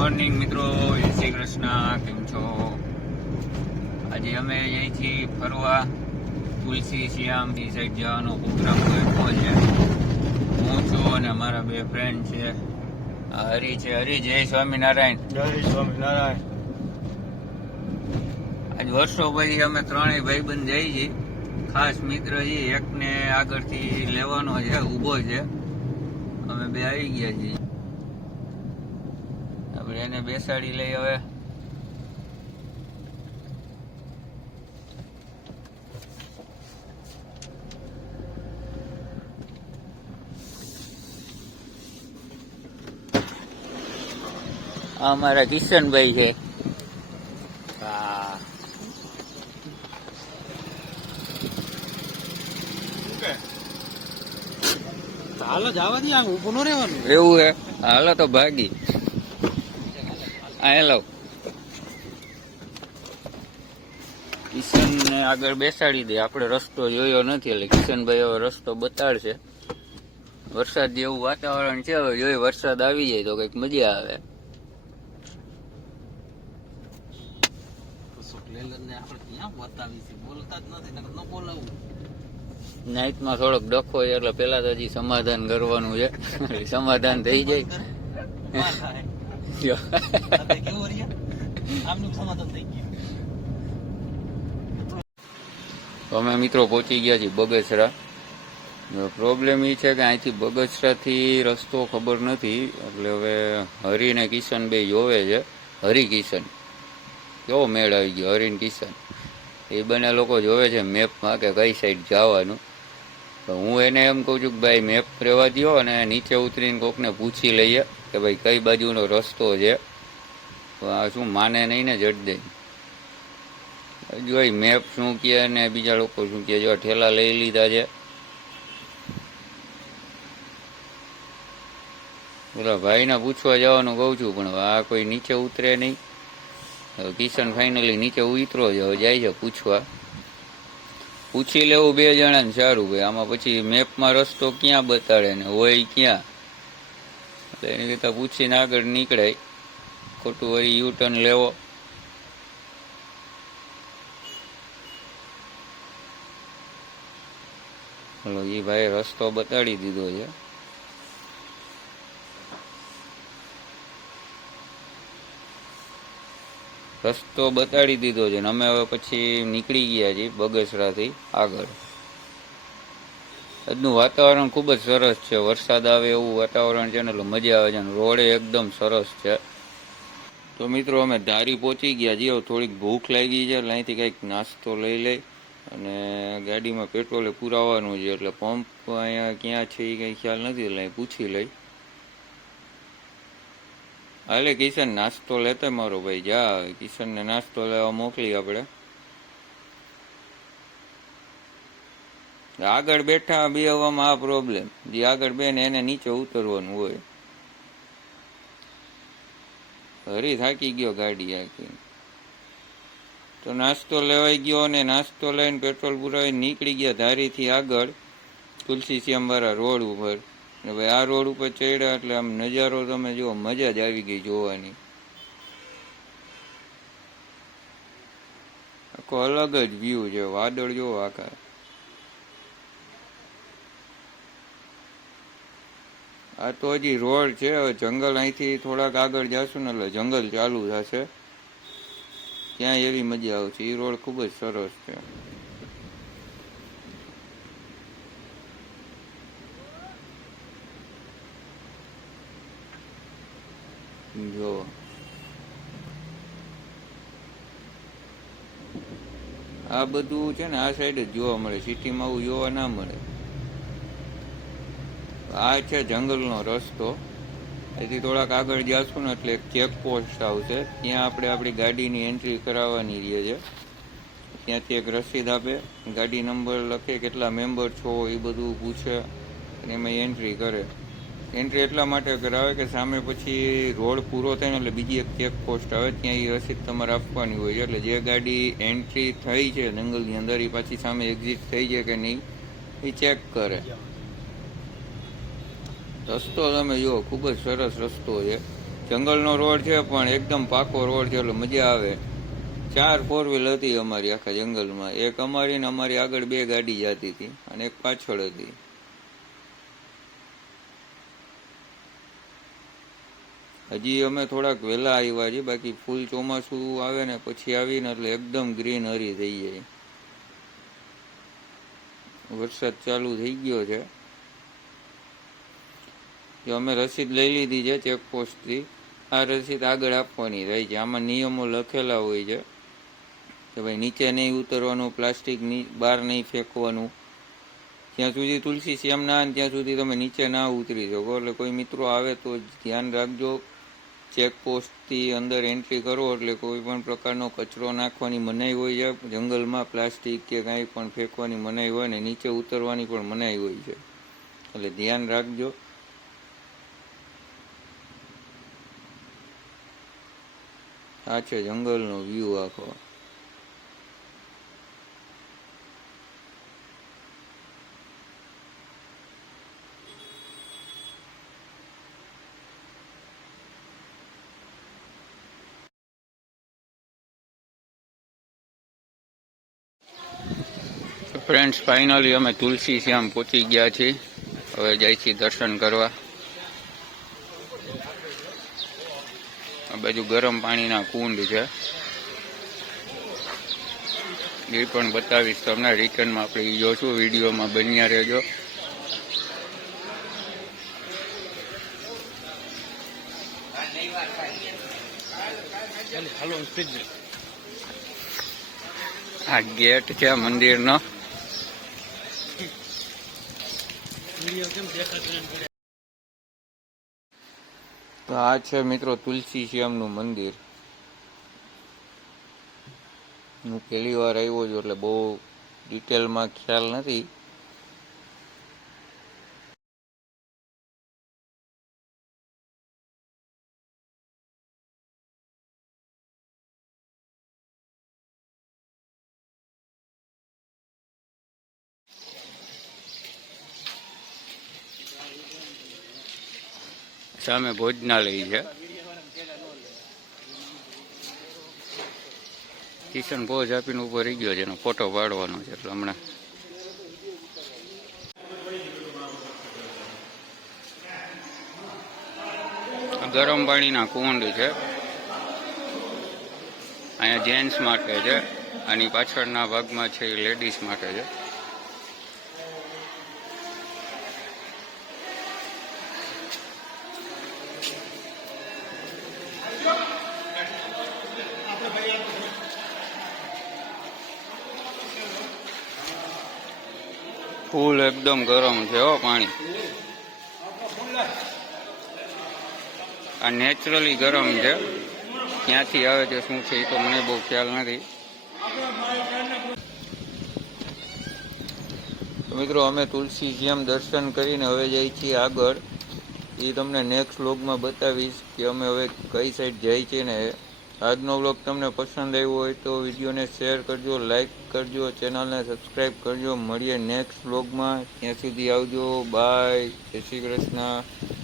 Morning મિત્રો, જય શ્રી કૃષ્ણ. કેમ છો? આજે અમે અહીંથી ફરવા તુલસી શ્યામ ની સાઈડ જવાનો પ્રોગ્રામ ગોઠવો છે. હું છું અને મારા બે ફ્રેન્ડ છે. આ હરી છે. હરી, જય સ્વામિનારાયણ. જય સ્વામિનારાયણ. આજ વર્ષો પછી અમે ત્રણેય ભાઈબંધ જઈએ છીએ. ખાસ મિત્ર છે, એકને આગળથી લેવાનો છે, ઊભો છે. અમે બે આવી ગયા છીએ. આપણે એને બેસાડી લઈ. હવે આ અમારા કિશનભાઈ છે. હા, હાલો જવા દે, આમ ઊભું ન રહેવાનું. એવું હે? હાલો તો ભાગી. હેલો, કિશન ને આગળ બેસાડી દે. આપણે રસ્તો જોયો નથી એટલે કિશનભાઈ હવે રસ્તો બતાડશે. વરસાદ જેવું વાતાવરણ છે. હવે જોઈએ વરસાદ આવી જાય તો કઈક મજા આવે. નાઈટમાં થોડોક ડખો છે એટલે પેલા તો હજી સમાધાન કરવાનું છે. સમાધાન થઈ જાય. અમે મિત્રો પહોંચી ગયા છીએ બગસરા. પ્રોબ્લેમ એ છે કે અહીંથી બગસરાથી રસ્તો ખબર નથી એટલે હવે હરી ને કિશન બે જોવે છે. હરી કિશન કેવો મેળ આવી ગયો. હરી ને કિશન એ બંને લોકો જોવે છે મેપમાં કે કઈ સાઈડ જવાનું. તો હું એને એમ કહું છું કે ભાઈ મેપ રહેવા દો અને નીચે ઉતરીને કોકને પૂછી લઈએ કે ભાઈ કઈ બાજુનો રસ્તો છે. તો આ શું માને નહીં ને જડ દે. જોઈ મેપ શું કહે ને બીજા લોકો શું કહે. જો ઠેલા લઈ લીધા છે. પેલા ભાઈને પૂછવા જવાનું કહું છું પણ આ કોઈ નીચે ઉતરે નહીં. કિશન ફાઇનલી નીચે ઉતરો છે. હવે જાય છે પૂછવા. પૂછી લેવું બે જણાને સારું ભાઈ. આમાં પછી મેપમાં રસ્તો ક્યાં બતાડે ને હોય ક્યાં, એટલે એની કરતાં પૂછીને આગળ નીકળાય. ખોટું વળી યુ ટર્ન લેવો. હલો, એ ભાઈ રસ્તો બતાડી દીધો છે. રસ્તો બતાડી દીધો છે ને અમે હવે પછી નીકળી ગયા છીએ બગસરાથી આગળ. આજનું વાતાવરણ ખૂબ જ સરસ છે. વરસાદ આવે એવું વાતાવરણ છે ને એટલે મજા આવે છે. રોડે એકદમ સરસ છે. તો મિત્રો અમે ધારી પહોંચી ગયા છીએ. થોડીક ભૂખ લાગી છે એટલે અહીંથી કંઈક નાસ્તો લઈ લઈ અને ગાડીમાં પેટ્રોલે પુરાવાનું છે. એટલે પંપ અહીંયા ક્યાં છે એ કંઈ ખ્યાલ નથી એટલે અહીં પૂછી લઈ. હાલે કિશન, નાસ્તો લેતો મારો ભાઈ. જા કિશનને નાસ્તો લેવા મોકલી આપણે. આગળ બેઠા બેહવામાં આ પ્રોબ્લેમ. જે આગળ બે ને એને નીચે ઉતરવાનું હોય. હરી થાકી ગયો ગાડી આખી. તો નાસ્તો લેવાઈ ગયો અને નાસ્તો લઈને પેટ્રોલ પુરાવી નીકળી ગયા ધારીથી આગળ તુલસી શ્યામ વાળા રોડ ઉપર. ને ભાઈ આ રોડ ઉપર ચડ્યા એટલે આમ નજારો તમે જુઓ, મજા જ આવી ગઈ જોવાની. આખો અલગ જ વ્યૂ છે. વાદળ જુઓ આખા. આ તો હજી રોડ છે. હવે જંગલ અહીંથી થોડાક આગળ જશું ને એટલે જંગલ ચાલુ થશે. ત્યાં એવી મજા આવશે. એ રોડ ખૂબ જ સરસ છે. જો આ બધું છે ને આ સાઈડ જ જોવા મળે. સિટીમાં આવું જોવા ના મળે. આ છે જંગલનો રસ્તો. અહીંથી થોડાક આગળ જશું ને એટલે ચેક પોસ્ટ આવશે. ત્યાં આપણે આપણી ગાડીની એન્ટ્રી કરાવવાની રહે છે. ત્યાંથી એક રસીદ આપે, ગાડી નંબર લખે, કેટલા મેમ્બર છો એ બધું પૂછે અને એમાં એન્ટ્રી કરે. એન્ટ્રી એટલા માટે કરાવે કે સામે પછી રોડ પૂરો થાય ને એટલે બીજી એક ચેક પોસ્ટ આવે. ત્યાં એ રસીદ તમારે આપવાની હોય છે. એટલે જે ગાડી એન્ટ્રી થઈ છે જંગલની અંદર એ પાછી સામે એક્ઝિટ થઈ છે કે નહીં એ ચેક કરે. રસ્તો તમે જુઓ, ખૂબ જ સરસ રસ્તો છે. જંગલનો રોડ છે પણ એકદમ પાકો રોડ છે એટલે મજા આવે. 4 4 વ્હીલ હતી અમારી આખા જંગલમાં. એક અમારી ને અમારી આગળ 2 ગાડી જતી હતી અને એક પાછળ હતી. હજી અમે થોડાક વહેલા આવ્યા છીએ, બાકી ફૂલ ચોમાસું આવે ને પછી આવીને એટલે એકદમ ગ્રીન હરી થઈ જાય. વરસાદ ચાલુ થઈ ગયો છે. જો અમે રસીદ લઈ લીધી છે ચેકપોસ્ટથી. આ રસીદ આગળ આપવાની રહી છે. આમાં નિયમો લખેલા હોય છે કે ભાઈ નીચે નહીં ઉતરવાનું, પ્લાસ્ટિક બહાર નહીં ફેંકવાનું. જ્યાં સુધી તુલસી શ્યામ ના આવે ત્યાં સુધી તમે નીચે ના ઉતરી શકો. એટલે કોઈ મિત્રો આવે તો ધ્યાન રાખજો. ચેકપોસ્ટથી અંદર એન્ટ્રી કરો એટલે કોઈ પણ પ્રકારનો કચરો નાખવાની મનાઈ હોય છે. જંગલમાં પ્લાસ્ટિક કે કાંઈ પણ ફેંકવાની મનાઈ હોય ને નીચે ઉતરવાની પણ મનાઈ હોય છે. એટલે ધ્યાન રાખજો. આ છે જંગલનો વ્યૂ આખો. ફ્રેન્ડ્સ, ફાઇનલી અમે તુલસી શ્યામ પહોંચી ગયા છીએ. હવે જાય છીએ દર્શન કરવા. આ બાજુ ગરમ પાણીના કુંડ છે, એ પણ બતાવીશ તમને. રિટર્નમાં આપણે જોશું. વિડીયોમાં બન્યા રહેજો. આ ગેટ છે મંદિરનો. તો આ છે મિત્રો તુલસી શ્યામનું મંદિર. હું પહેલી વાર આવ્યો છું એટલે બહુ ડિટેલમાં ખ્યાલ નથી. સામે ભોજનાલય છે. કિશન ભોજ આપીને ઉપર રહી ગયો છે, એનો ફોટો પાડવાનો છે એટલે હમણાં. ગરમ પાણીના કુંડ છે. અહીંયા જેન્ટ્સ માટે છે, આની પાછળના ભાગમાં છે એ લેડીઝ માટે છે. ફૂલ એકદમ ગરમ છે હો પાણી. આ નેચરલી ગરમ છે. ક્યાંથી આવે છે શું છે એ તો મને બહુ ખ્યાલ નથી. મિત્રો, અમે તુલસી શ્યામ દર્શન કરીને હવે જઈએ છીએ આગળ. એ તમને નેક્સ્ટ વ્લોગમાં બતાવીશ કે અમે હવે કઈ સાઈડ જઈએ છીએ ને. આજનો વ્લોગ તમને પસંદ આવ્યો હોય તો વિડીયોને શેર કરજો, લાઈક કરજો, ચેનલને સબસ્ક્રાઈબ કરજો. મળીએ નેક્સ્ટ વ્લોગમાં. ત્યાં સુધી આવજો. બાય. જય શ્રી કૃષ્ણ.